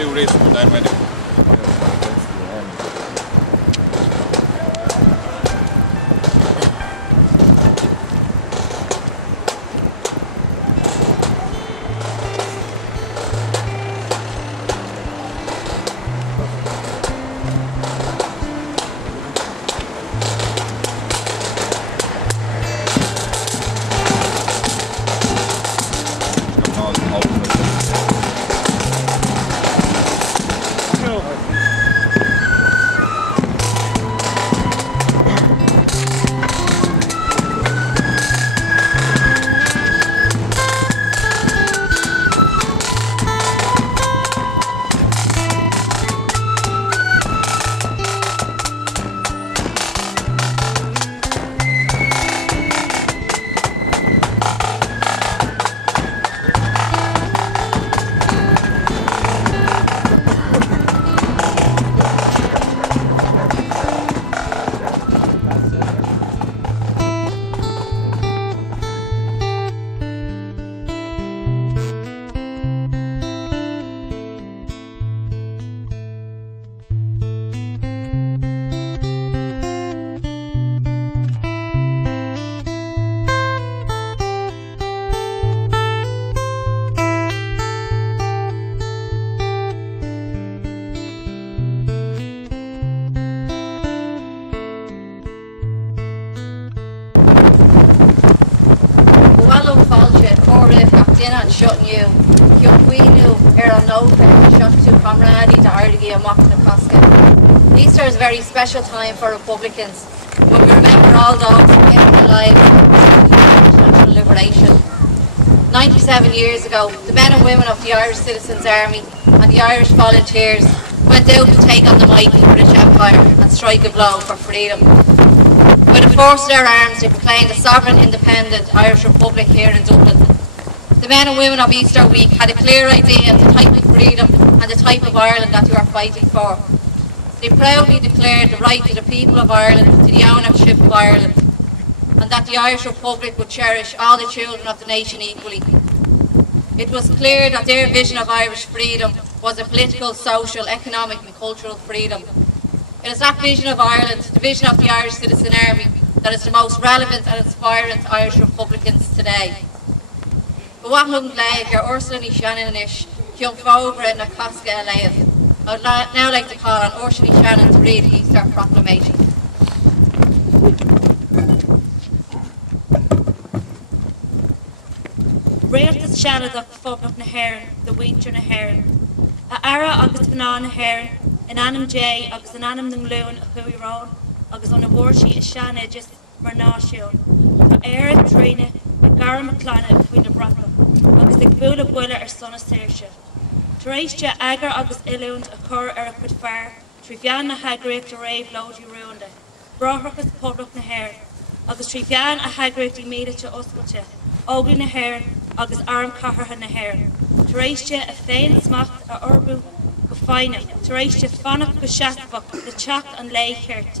do this for them anyway. And shutting you, Cuquinu, Aeronofa, shut to Comrade to Éirígí Easter. Easter is a very special time for Republicans, when we remember all those who came alive in national liberation. 97 years ago, the men and women of the Irish Citizens Army and the Irish Volunteers went out to take on the mighty British Empire and strike a blow for freedom. With the force of their arms, they proclaimed a sovereign, independent Irish Republic here in Dublin. The men and women of Easter week had a clear idea of the type of freedom and the type of Ireland that they were fighting for. They proudly declared the right of the people of Ireland to the ownership of Ireland, and that the Irish Republic would cherish all the children of the nation equally. It was clear that their vision of Irish freedom was a political, social, economic and cultural freedom. It is that vision of Ireland, the vision of the Irish Citizen Army, that is the most relevant and inspiring to Irish Republicans today. But what hung leg your Ursula ní Shannon-ish, Cion Fógra na Casca Eléad. I would now like to call on Ursula ní Shannon to read the Easter Proclamation. Wreaths Shannon of Phibsborough na Héireann, the winter na Héireann. A Ara agus Bná na Héireann, in Anam J agus an Anam ng Lún a Chuirón, agus on a Warshi is Shannon just mar náisiún. A Éire Trina, a Garam Maclana between the Brother, agus ag búla bhuile son a Saoirse. Taréiste agar agus ilúnt a chur a chud fearr, trí bhean na hagraíocht a réibh lóidí ruúnda, bráthachas Phibsborough na Héireann, agus trí bhean a hagraíocht I míleate oscailte, óglaí na Héireann agus arm cathartha na Héireann. Taréiste a féin smacht a urbú go fáine, taréiste fannach go seaachbach le teach an léicheart.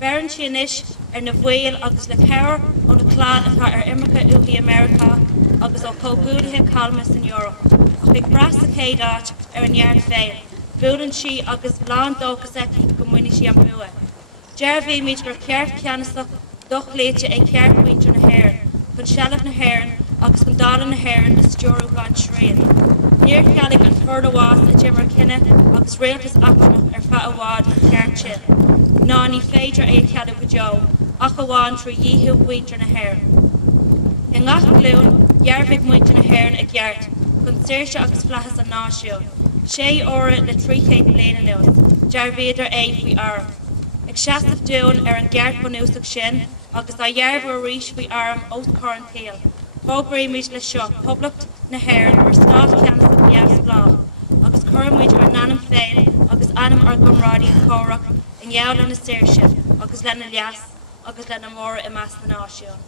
Beran si inis na bhfuil agus le ceir ó na clán atá Imimecha uí America agus ó cógúdathe calmas in Europe. Ach ag bras a céad áit an neart féin, búlann si agus bláán dóchas eici go muine si an bua. Dearbhí míid gur ceart ceannasach doch léite ag ceart winter na Héireann, chun sealamh na Héireann agus chun dála na Héireann na stúrú gan srían. Níor cheallaigh an chuir amháis a Jimar cinenne agus réaltas achramach fa amhád ceart sin. Ná ní féidir é ceallaigh go Joe, ach amháin trí dhíthú winter na Héireann. In ngach glún, dhearbhigh muinte na Héireann ag gheart, chun saoirse agus fleachas an náisiún. Sé óra le 300 léana nuas, dearbhéidir é faoi arm. Ag seasamh dún an gheart bunúsach sin, agus a dhearbh a rís faoi arm ós Corantail. Fógraí muid le seo Phibsborough na Héireann ar stát ceannasa Fias Blá, agus chuirmuid ar nanam féin agus anam ar gomrádaí an córach in gheall na Saoirse, agus lena leas, agus lena móra I meas na náisiún.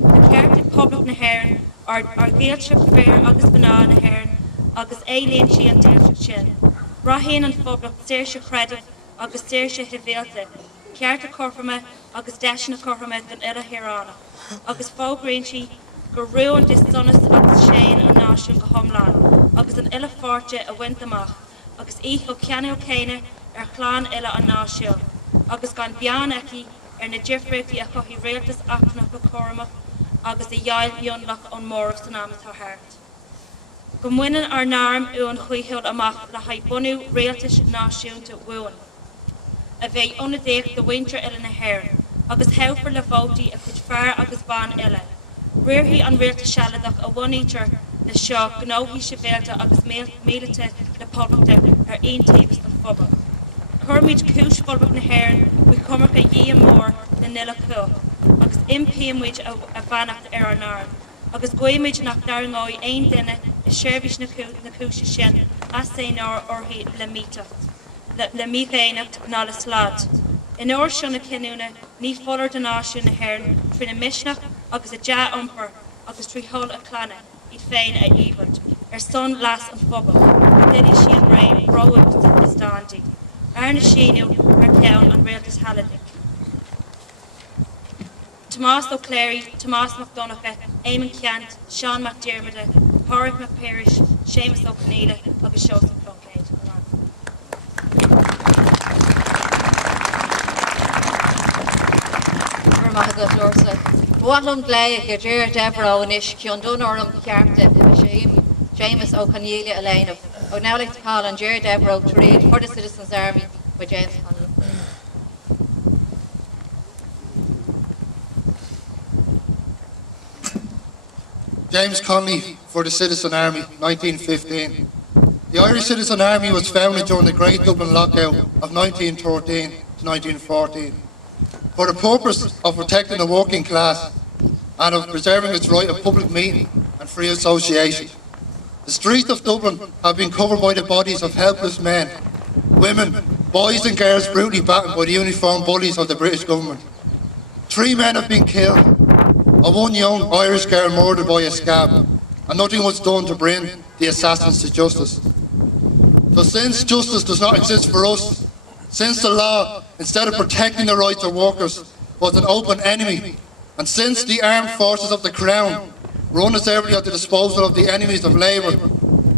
The ceart ag Phibsborough na Héireann ar géalse féir agus Bná na Héireann, agus éilíonn si an déilse sin. Rahíonn an Phibsborough Saoirse credit agus Saoirse hibhéalta, ceart a corfama agus deis na corfama don Ila Hirána, agus fógraíonn si gur ruúin dis sonas agus séin an náisiún go thomláin, agus an Ila Fáirte a bhaint amach, agus ícho ceanú céine chlán eile an náisiúil, agus gan bean aici na difriútaí a chuthí réaltas achnach go chomach agus a dheil ionlach an mórach san amatá háart. Go muinean ar náram uan chuicheil amach le haid bunú réaltas náisiúnta bhuain. A bheith onadéach do winter eile na hhéir, agus heilfar le bhótaí a chud fearr agus bán eile. Riorthaí an réaltas sealadach a bhainítear na seo gnóthaí sibéalta agus míleata na poblachta ar aon taobhas an phobal. Chormid cúis folbach na hhéir bu cumach a dhí mór na nila cu, agus impéimid a bhannacht ar an náram, agus goimid nach darangói aon duine i seirbhís na cúise sin as é ná orthaí le mítacht, le míchéanacht ná le slád. In áir sin na cinúna ní follar den náisiún na hhéir trí na misneach agus a deá iompar agus trí thol a chlanne iad féin a íbert, ar son las an phobal, déine sin réim roiig is dántí. Arna síniú ar ceann an réaltas haladic. Tomás O'Clery, Tomás MacDonagh, Éamon Ceant, Sean McDermott, Pádraig McParish, Seamus O'Connell agus Seosamh Plunkett. Maithagad Lorsa. Bhuailm léigh go dtír Deborah inis cion dún orm cearta i Seamus O'Connell a léanamh. I would now like to call on Jerry Deborah to read For the Citizens' Army by James Connolly. James Connolly for the Citizen Army, 1915. The Irish Citizen Army was founded during the Great Dublin Lockout of 1913 to 1914 for the purpose of protecting the working class and of preserving its right of public meeting and free association. The streets of Dublin have been covered by the bodies of helpless men, women, boys and girls brutally battered by the uniformed bullies of the British government. 3 men have been killed, and 1 young Irish girl murdered by a scab, and nothing was done to bring the assassins to justice. So since justice does not exist for us, since the law, instead of protecting the rights of workers, was an open enemy, and since the armed forces of the Crown were unreservedly at the disposal of the enemies of Labour,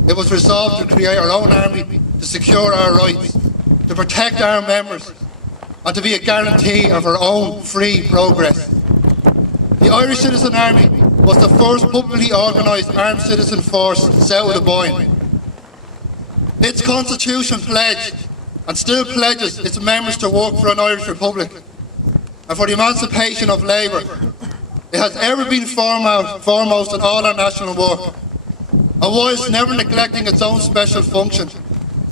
it was resolved to create our own army to secure our rights, to protect our members, and to be a guarantee of our own free progress. The Irish Citizen Army was the first publicly organised armed citizen force south of the Boyne. Its constitution pledged, and still pledges, its members to work for an Irish Republic and for the emancipation of Labour. It has ever been foremost in all our national work, and whilst never neglecting its own special function,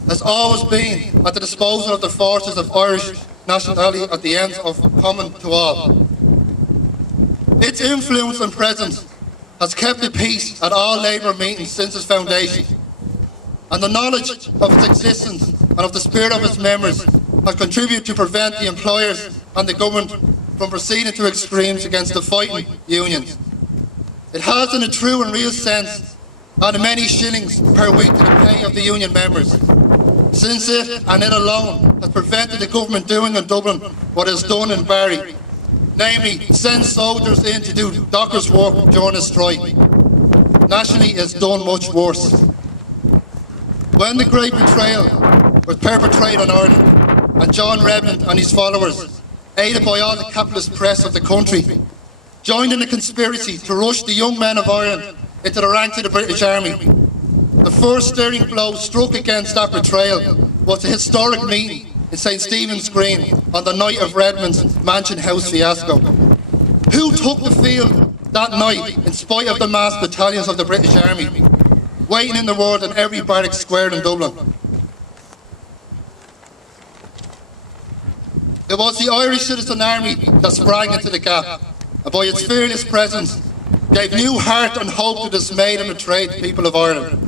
has always been at the disposal of the forces of Irish nationality at the ends of common to all. Its influence and presence has kept the peace at all Labour meetings since its foundation, and the knowledge of its existence and of the spirit of its members has contributed to prevent the employers and the government from proceeding to extremes against the fighting unions. It has, in a true and real sense, added many shillings per week to the pay of the union members, since it, and it alone, has prevented the government doing in Dublin what it has done in Barry, namely send soldiers in to do dockers' work during a strike. Nationally, it has done much worse. When the Great Betrayal was perpetrated on Ireland, and John Redmond and his followers, aided by all the capitalist press of the country, joined in a conspiracy to rush the young men of Ireland into the ranks of the British Army, the first steering blow struck against that betrayal was the historic meeting in St Stephen's Green on the night of Redmond's Mansion House fiasco. Who took the field that night in spite of the massed battalions of the British Army, waiting in the world in every barrack square in Dublin? It was the Irish Citizen Army that sprang into the gap, and by its fearless presence gave new heart and hope to dismayed and betrayed people of Ireland.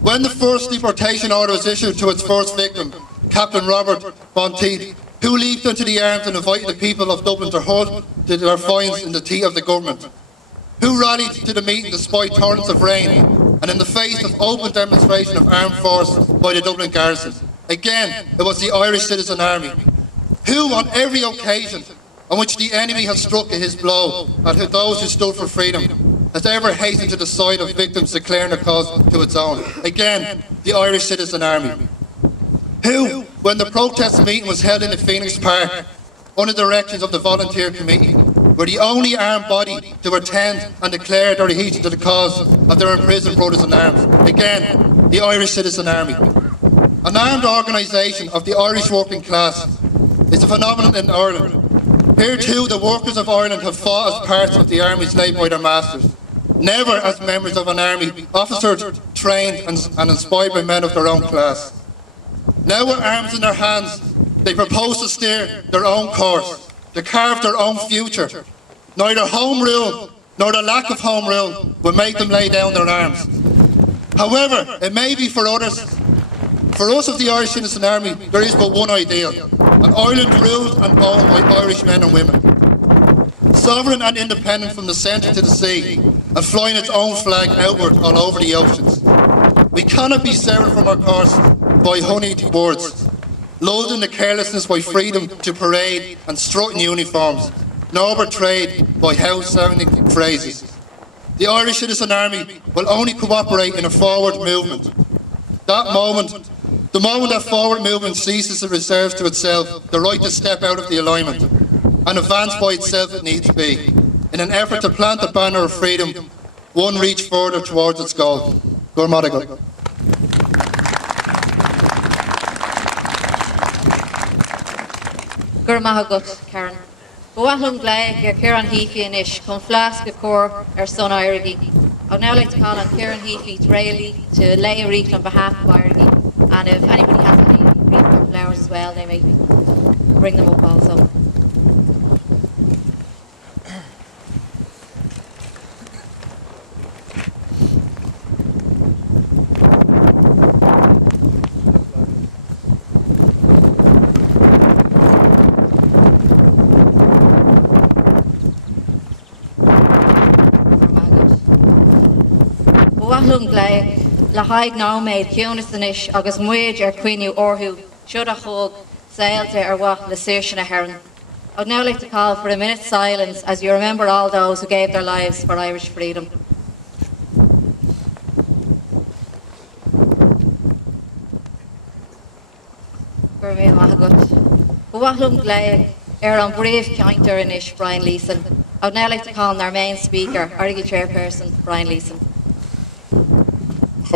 When the first deportation order was issued to its first victim, Captain Robert Monteith, who leaped into the arms and invited the people of Dublin to hold to their fines in the teeth of the government, who rallied to the meeting despite torrents of rain and in the face of open demonstration of armed force by the Dublin garrison. Again, it was the Irish Citizen Army, who on every occasion on which the enemy has struck his blow at those who stood for freedom, has ever hastened to the side of victims declaring their cause to its own. Again, the Irish Citizen Army. who, when the protest meeting was held in the Phoenix Park, under the directions of the Volunteer Committee, were the only armed body to attend and declare their adhesion to the cause of their imprisoned brothers in arms. Again, the Irish Citizen Army. An armed organisation of the Irish working class is a phenomenon in Ireland. Here too, the workers of Ireland have fought as parts of the armies laid by their masters, never as members of an army, officered, trained and inspired by men of their own class. Now with arms in their hands, they propose to steer their own course, to carve their own future. Neither home rule nor the lack of home rule will make them lay down their arms. However, it may be for others. For us of the Irish Citizen Army, there is but one ideal: an Ireland ruled and owned by Irish men and women, sovereign and independent from the centre to the sea, and flying its own flag outward all over the oceans. We cannot be severed from our course by honeyed words, lulled into carelessness by freedom to parade and strut in uniforms, nor betrayed by house-sounding phrases. The Irish Citizen Army will only cooperate in a forward movement. The moment that forward movement ceases, it reserves to itself the right to step out of the alignment and advance by itself if needs be, in an effort to plant the banner of freedom, one reach further towards its goal. Gormadigal. Gurmahagut, Karen. Buahlum Glay, Kieran Heafy and Ish, come flask a core, our son Éirígí. I'd now like to call on Kieran Heafy to to lay a wreath on behalf of Éirígí. And if anybody has any wreath or flowers as well, they may bring them up also. Buahlum Glay. La haig now made Cunis and Ish, agus muid Queenu Orhu, should a hug, sailed or what, the Sirtion a Heron. I'd now like to call for a minute's silence as you remember all those who gave their lives for Irish freedom. Buahlum Glay, an brave counter in Ish, Brian Leeson. I'd now like to call on our main speaker, Éirígí Chairperson, Brian Leeson.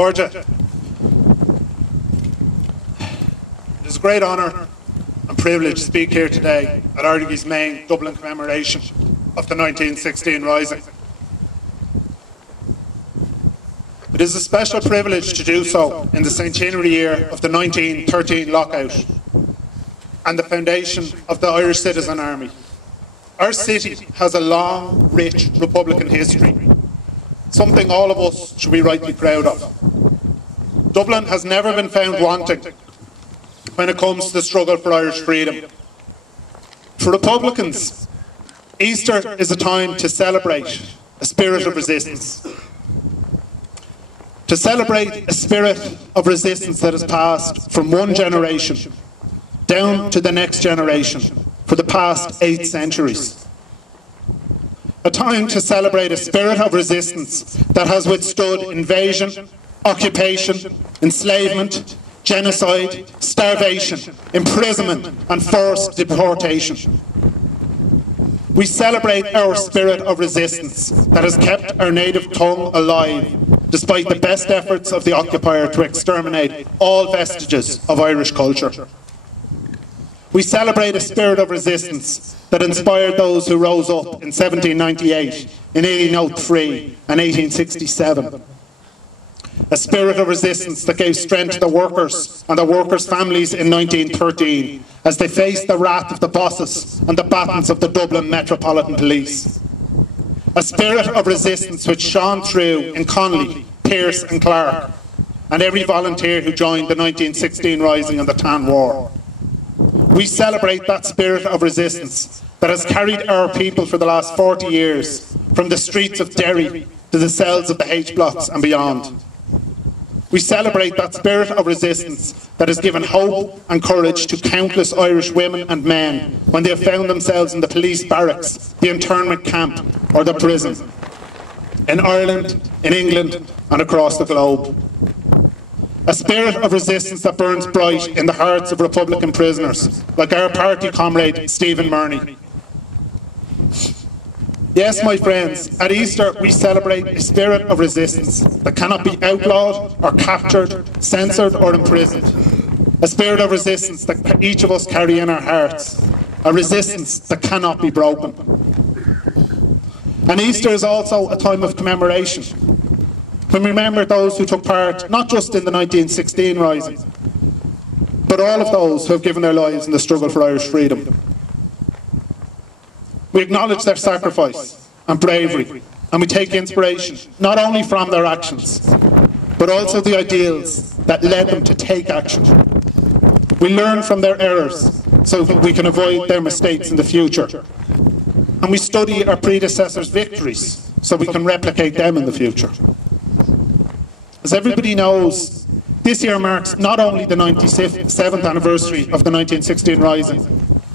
It is a great honour and privilege to speak here today at Éirígí's main Dublin commemoration of the 1916 Rising. It is a special privilege to do so in the centenary year of the 1913 lockout and the foundation of the Irish Citizen Army. Our city has a long, rich Republican history, something all of us should be rightly proud of. Dublin has never been found wanting when it comes to the struggle for Irish freedom. For Republicans, Easter is a time to celebrate a spirit of resistance. To celebrate a spirit of resistance that has passed from one generation down to the next generation for the past 8 centuries. A time to celebrate a spirit of resistance that has withstood invasion, occupation, enslavement, genocide, starvation, imprisonment and forced deportation. We celebrate our spirit of resistance that has kept our native tongue alive despite the best efforts of the occupier to exterminate all vestiges of Irish culture. We celebrate a spirit of resistance that inspired those who rose up in 1798, in 1803 and 1867. A spirit of resistance that gave strength to the workers and the workers' families in 1913 as they faced the wrath of the bosses and the batons of the Dublin Metropolitan Police. A spirit of resistance which shone through in Connolly, Pearse and Clark, and every volunteer who joined the 1916 Rising and the Tan War. We celebrate that spirit of resistance that has carried our people for the last 40 years, from the streets of Derry to the cells of the H-blocks and beyond. We celebrate that spirit of resistance that has given hope and courage to countless Irish women and men when they have found themselves in the police barracks, the internment camp or the prison, in Ireland, in England and across the globe. A spirit of resistance that burns bright in the hearts of Republican prisoners, like our party comrade Stephen Murney. Yes, my friends, at Easter we celebrate a spirit of resistance that cannot be outlawed or captured, censored or imprisoned. A spirit of resistance that each of us carry in our hearts. A resistance that cannot be broken. And Easter is also a time of commemoration. When we remember those who took part not just in the 1916 Rising, but all of those who have given their lives in the struggle for Irish freedom. We acknowledge their sacrifice and bravery, and we take inspiration not only from their actions, but also the ideals that led them to take action. We learn from their errors so we can avoid their mistakes in the future. And we study our predecessors' victories so we can replicate them in the future. As everybody knows, this year marks not only the 97th anniversary of the 1916 Rising,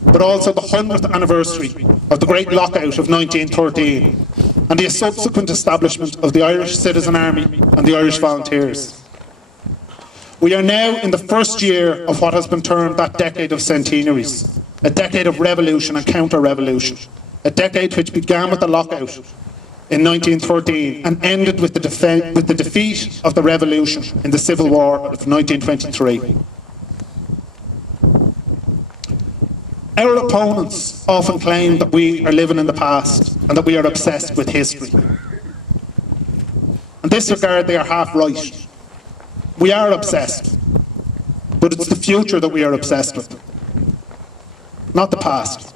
but also the 100th anniversary of the Great Lockout of 1913 and the subsequent establishment of the Irish Citizen Army and the Irish Volunteers. We are now in the first year of what has been termed that decade of centenaries, a decade of revolution and counter-revolution, a decade which began with the lockout in 1913 and ended with the defeat of the revolution in the Civil War of 1923. Our opponents often claim that we are living in the past and that we are obsessed with history. In this regard, they are half right. We are obsessed, but it's the future that we are obsessed with, not the past.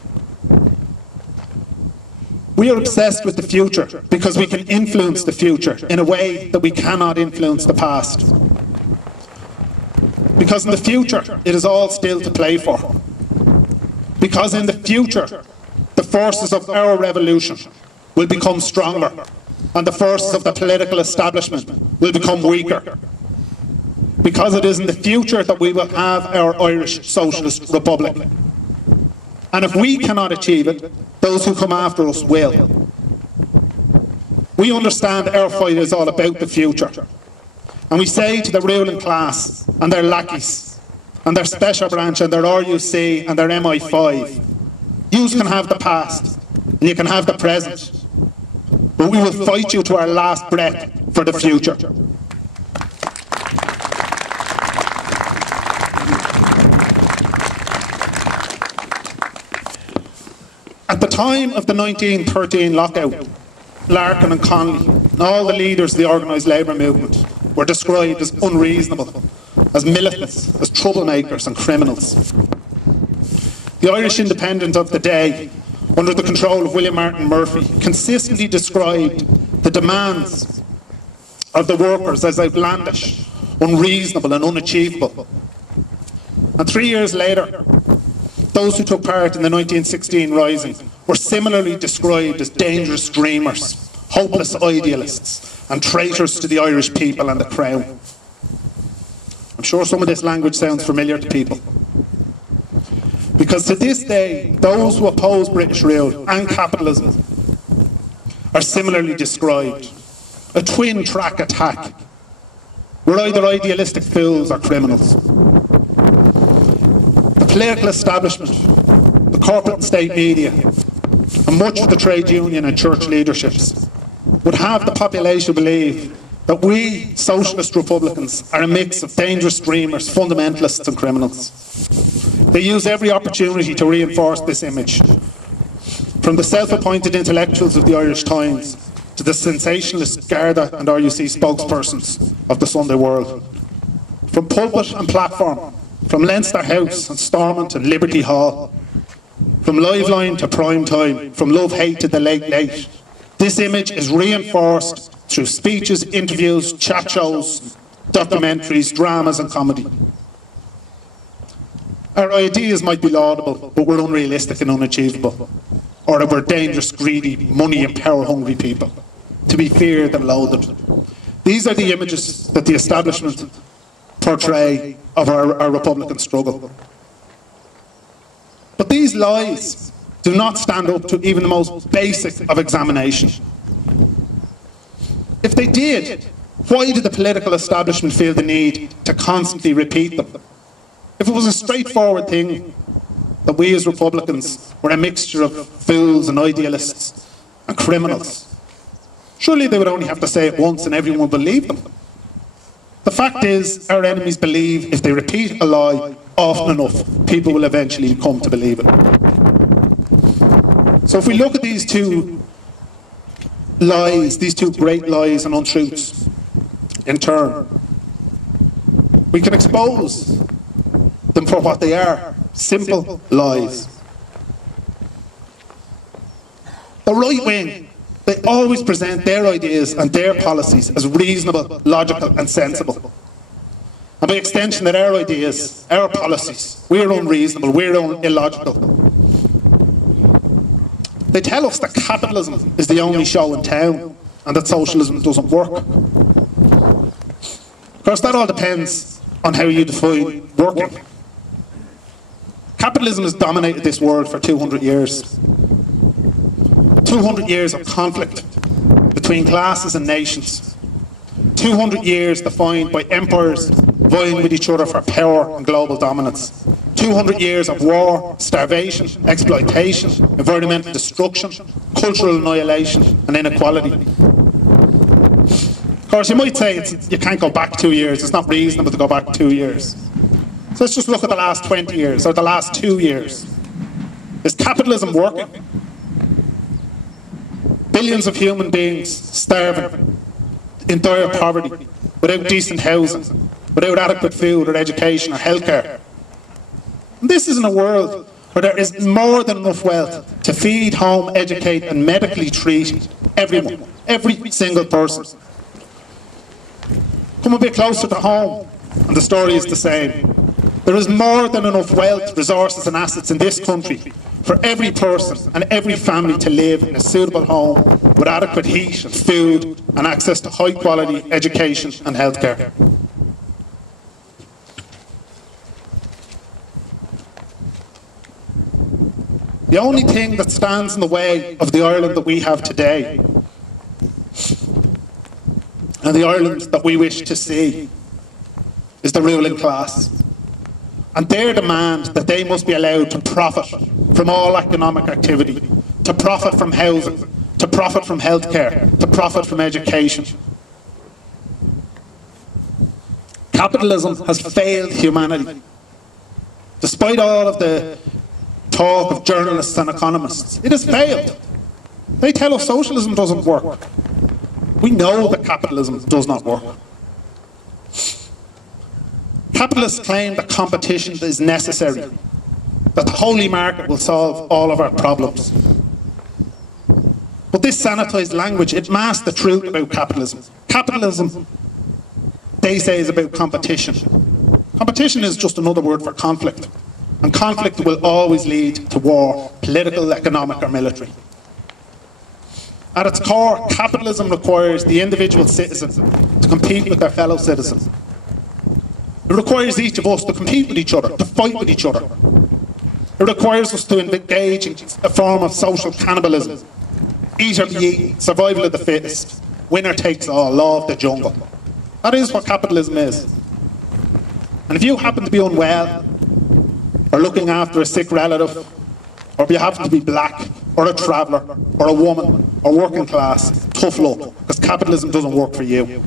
We are obsessed with the future because we can influence the future in a way that we cannot influence the past. Because in the future, it is all still to play for. Because in the future, the forces of our revolution will become stronger, and the forces of the political establishment will become weaker. Because it is in the future that we will have our Irish Socialist Republic. And if we cannot achieve it, those who come after us will. We understand our fight is all about the future. And we say to the ruling class and their lackeys and their special branch and their RUC and their MI5, you can have the past and you can have the present, but we will fight you to our last breath for the future. At the time of the 1913 lockout, Larkin and Connolly and all the leaders of the organised labour movement were described as unreasonable, as militants, as troublemakers and criminals. The Irish Independent of the day, under the control of William Martin Murphy, consistently described the demands of the workers as outlandish, unreasonable and unachievable. And 3 years later, those who took part in the 1916 Rising were similarly described as dangerous dreamers, hopeless idealists, and traitors to the Irish people and the Crown. I'm sure some of this language sounds familiar to people. Because to this day, those who oppose British rule and capitalism are similarly described. A twin-track attack. We're either idealistic fools or criminals. The political establishment, the corporate and state media, and much of the trade union and church leaderships would have the population believe that we, socialist Republicans, are a mix of dangerous dreamers, fundamentalists and criminals. They use every opportunity to reinforce this image. From the self-appointed intellectuals of the Irish Times to the sensationalist Garda and RUC spokespersons of the Sunday World. From pulpit and platform, from Leinster House and Stormont and Liberty Hall, from Liveline to prime time, from Love Hate to the Late Late, this image is reinforced through speeches, interviews, chat shows, documentaries, dramas and comedy. Our ideas might be laudable, but we're unrealistic and unachievable. Or that we're dangerous, greedy, money and power-hungry people, to be feared and loathed. These are the images that the establishment portray of our Republican struggle. But these lies do not stand up to even the most basic of examination. If they did, Why did the political establishment feel the need to constantly repeat them? If it was a straightforward thing that we as Republicans were a mixture of fools and idealists and criminals, surely they would only have to say it once and everyone would believe them. The fact is, our enemies believe if they repeat a lie often enough, people will eventually come to believe it. So if we look at these two lies, these two great lies and untruths in turn, we can expose them for what they are: simple lies. The right wing, they always present their ideas and their policies as reasonable, logical and sensible. And by extension that our ideas, our policies, we're unreasonable, we're illogical. They tell us that capitalism is the only show in town and that socialism doesn't work. Of course, that all depends on how you define working. Capitalism has dominated this world for 200 years. 200 years of conflict between classes and nations. 200 years defined by empires vying with each other for power and global dominance. 200 years of war, starvation, exploitation, environmental destruction, cultural annihilation and inequality. Of course, you might say you can't go back 2 years, it's not reasonable to go back 2 years. So let's just look at the last 20 years, or the last 2 years. Is capitalism working? Billions of human beings starving, in dire poverty, without decent housing, without adequate food or education or healthcare. And this is in a world where there is more than enough wealth to feed, home, educate and medically treat everyone, every single person. Come a bit closer to home and the story is the same. There is more than enough wealth, resources and assets in this country for every person and every family to live in a suitable home with adequate heat and food and access to high quality education and healthcare. The only thing that stands in the way of the Ireland that we have today and the Ireland that we wish to see is the ruling class. And their demand that they must be allowed to profit from all economic activity, to profit from housing, to profit from healthcare, to profit from education. Capitalism has failed humanity. Despite all of the talk of journalists and economists, it has failed. They tell us socialism doesn't work. We know that capitalism does not work. Capitalists claim that competition is necessary, that the holy market will solve all of our problems. But this sanitised language, it masks the truth about capitalism. Capitalism, they say, is about competition. Competition is just another word for conflict. And conflict will always lead to war, political, economic or military. At its core, capitalism requires the individual citizen to compete with their fellow citizen. It requires each of us to compete with each other, to fight with each other. It requires us to engage in a form of social cannibalism. Eat or be eaten, survival of the fittest, winner takes all, law of the jungle. That is what capitalism is. And if you happen to be unwell, or looking after a sick relative, or if you happen to be black, or a traveller, or a woman, or working class, tough luck, because capitalism doesn't work for you.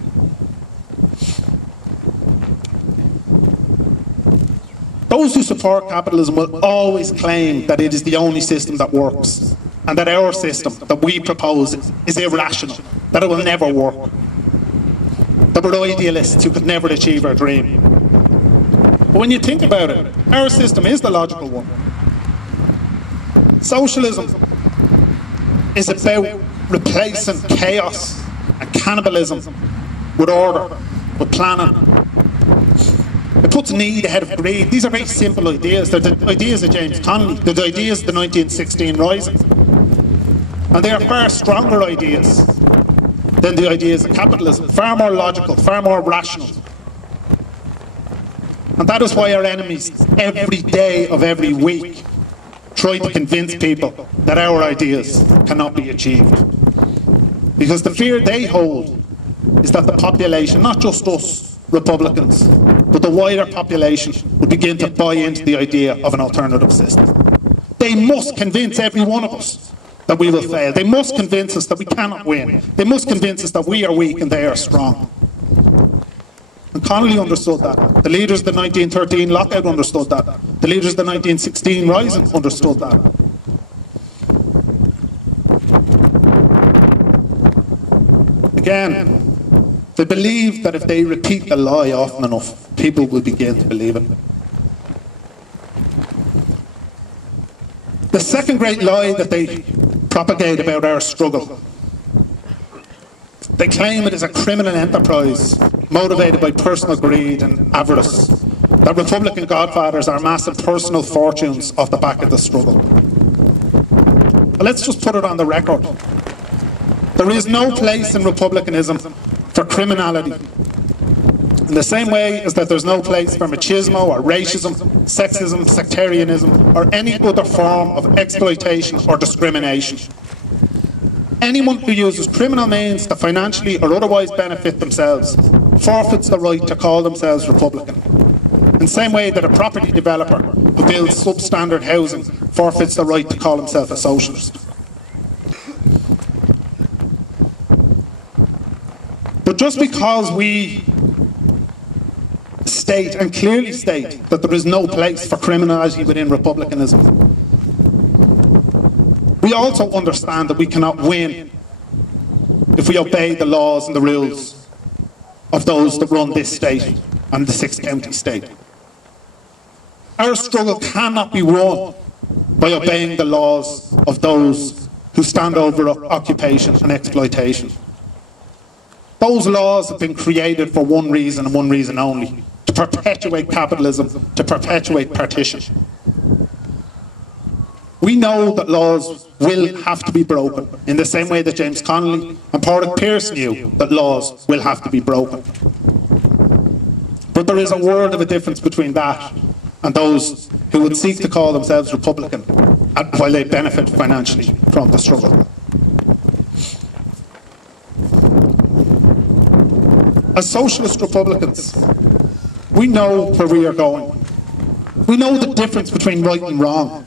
Those who support capitalism will always claim that it is the only system that works, and that our system that we propose is irrational, that it will never work, that we're idealists who could never achieve our dream. But when you think about it, our system is the logical one. Socialism is about replacing chaos and cannibalism with order, with planning. It puts need ahead of greed. These are very simple ideas. They're the ideas of James Connolly. They're the ideas of the 1916 Rising. And they are far stronger ideas than the ideas of capitalism. Far more logical, far more rational. And that is why our enemies, every day of every week, try to convince people that our ideas cannot be achieved. Because the fear they hold is that the population, not just us Republicans, but the wider population, would begin to buy into the idea of an alternative system. They must convince every one of us that we will fail. They must convince us that we cannot win. They must convince us that we are weak and they are strong. And Connolly understood that. The leaders of the 1913 lockout understood that. The leaders of the 1916 rising understood that. Again, they believe that if they repeat the lie often enough, people will begin to believe it. The second great lie that they propagate about our struggle, they claim it is a criminal enterprise motivated by personal greed and avarice, that Republican godfathers are massive personal fortunes off the back of the struggle. But let's just put it on the record. There is no place in republicanism for criminality, in the same way as that there's no place for machismo or racism, sexism, sectarianism, or any other form of exploitation or discrimination. Anyone who uses criminal means to financially or otherwise benefit themselves forfeits the right to call themselves Republican, in the same way that a property developer who builds substandard housing forfeits the right to call himself a socialist. But just because we state, and clearly state, that there is no place for criminality within republicanism, we also understand that we cannot win if we obey the laws and the rules of those that run this state and the 6-county state. Our struggle cannot be won by obeying the laws of those who stand over occupation and exploitation. Those laws have been created for one reason and one reason only: to perpetuate capitalism, to perpetuate partition. We know that laws will have to be broken, in the same way that James Connolly and Pádraig Pearse knew that laws will have to be broken. But there is a world of a difference between that and those who would seek to call themselves Republican while they benefit financially from the struggle. As socialist Republicans, we know where we are going. We know the difference between right and wrong.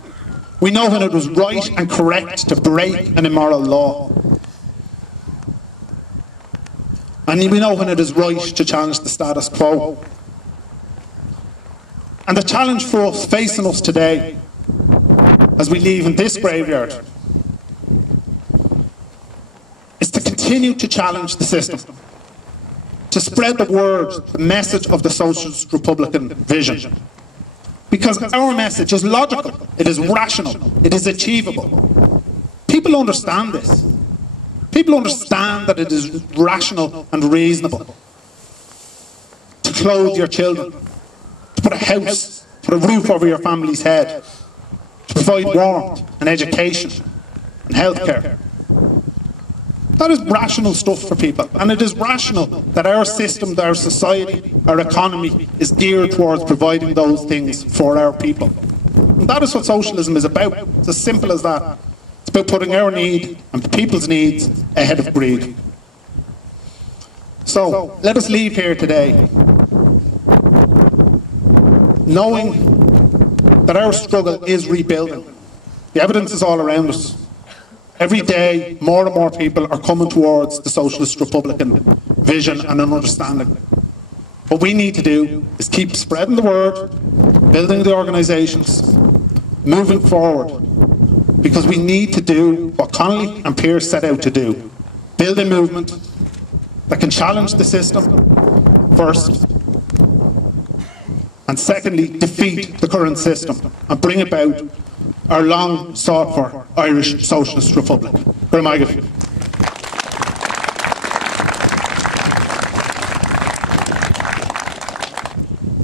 We know when it was right and correct to break an immoral law. And we know when it is right to challenge the status quo. And the challenge for us, facing us today, as we leave in this graveyard, is to continue to challenge the system, to spread the word, the message of the Socialist Republican vision. Because our message is logical, it is rational, it is achievable. People understand this. People understand that it is rational and reasonable to clothe your children, to put a house, put a roof over your family's head, to provide warmth and education and healthcare. That is rational stuff for people, and it is rational that our system, our society, our economy is geared towards providing those things for our people. And that is what socialism is about. It's as simple as that. It's about putting our need and people's needs ahead of greed. So, let us leave here today knowing that our struggle is rebuilding. The evidence is all around us. Every day, more and more people are coming towards the Socialist Republican vision and an understanding. What we need to do is keep spreading the word, building the organisations, moving forward, because we need to do what Connolly and Pearse set out to do. Build a movement that can challenge the system, first, and secondly, defeat the current system and bring about our long sought for Irish Socialist Republic.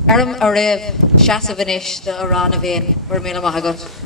Aram a raibh seasamhanis de Arán a bhéin, Mila Mahagat.